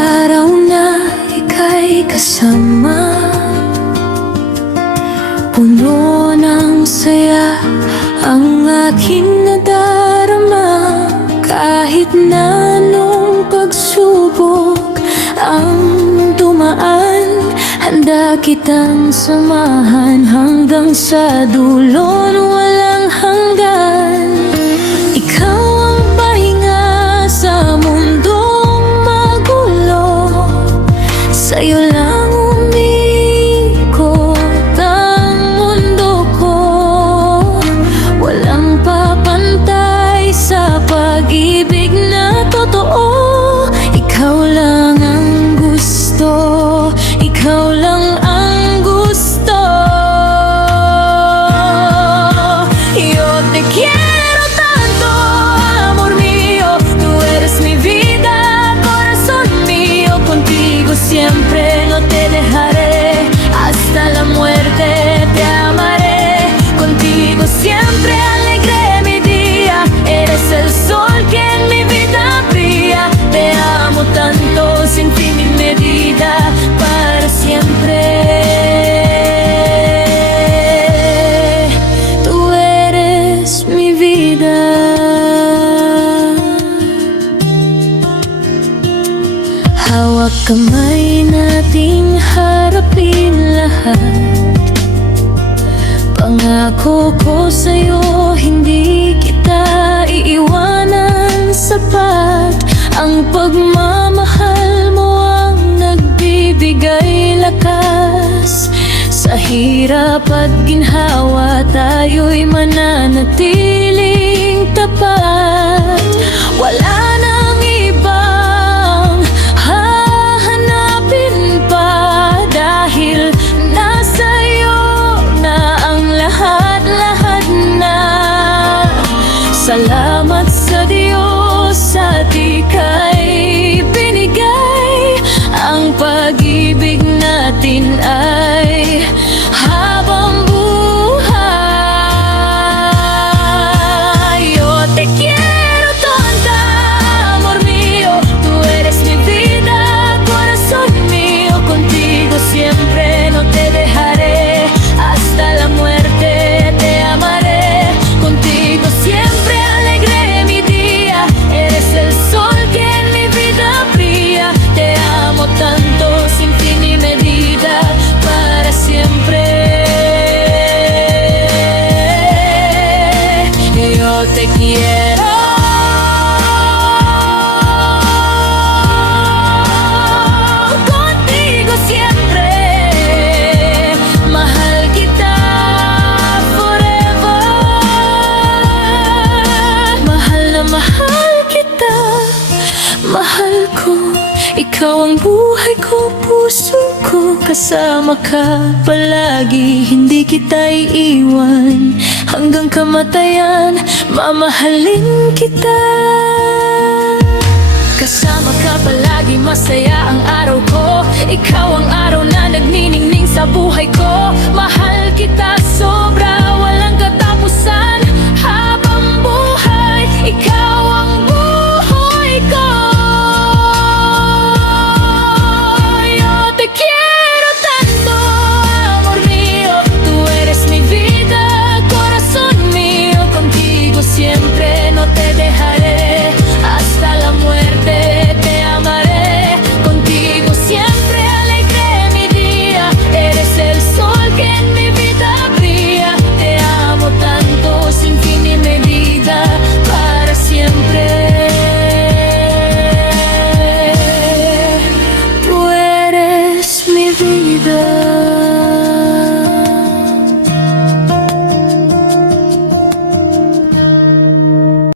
araw na ika'y kasama, puno ng saya ang aking nadarama. Kahit na anong pagsubok ang dumaan, handa kitang samahan hanggang sa dulo walang hanggan. Ikaw ang pahinga sa mundong magulo, sa'yo lang umiikot ang mundo ko. Walang papantay sa pag-ibig na totoo. Ikaw lang ang gusto, ikaw lang ang gusto. Yo te quiero tanto, amor mío, tú eres mi vida, corazón mío. Contigo siempre no te dejaré, hasta la muerte te amaré. Contigo siempre alegré mi día, eres el sol que en mi vida brilla. Te amo tanto, sin fin ni medida, para siempre. Tú eres mi vida. Hawak kamay nating harapin lahat. Pangako ko sa'yo, hindi kita iiwanan. Sapat ang pagmamahal mo ang nagbibigay lakas. Sa hirap at ginhawa, tayo'y mananatiling tapat. Wala nang ibang hahanapin pa, dahil nasa iyo na ang lahat-lahat na. Salamat sa Diyos at ika'y binigay. Ang pag-ibig natin ay habang buhay. Yo te quiero tanta, amor mío, tú eres mi vida, corazón mío. Contigo siempre no te dejaré, hasta la muerte te amaré. Contigo siempre alegré mi día, eres el sol que en mi vida brilla. Te amo tanto, sin fin ni medida, para siempre. Yo te quiero. Contigo siempre, mahal kita forever. Mahal na mahal kita, mahal ko. Ikaw ang buhay ko, puso ko. Kasama ka palagi, hindi kita iiwan. Hanggang kamatayan, mamahalin kita. Kasama ka palagi, masaya ang araw ko. Ikaw ang araw na nagniningning sa buhay ko. Mahal kita sobra, walang katapusan. Habang buhay, ikaw ang buhay ko. Yo te quiero tanto, amor mío, tú eres mi vida, corazón mío. Contigo siempre no te dejaré, hasta la muerte te amaré. Contigo siempre alegré mi día, eres el sol que en mi vida brilla. Te amo tanto, sin fin ni medida, para siempre. Tú eres mi vida.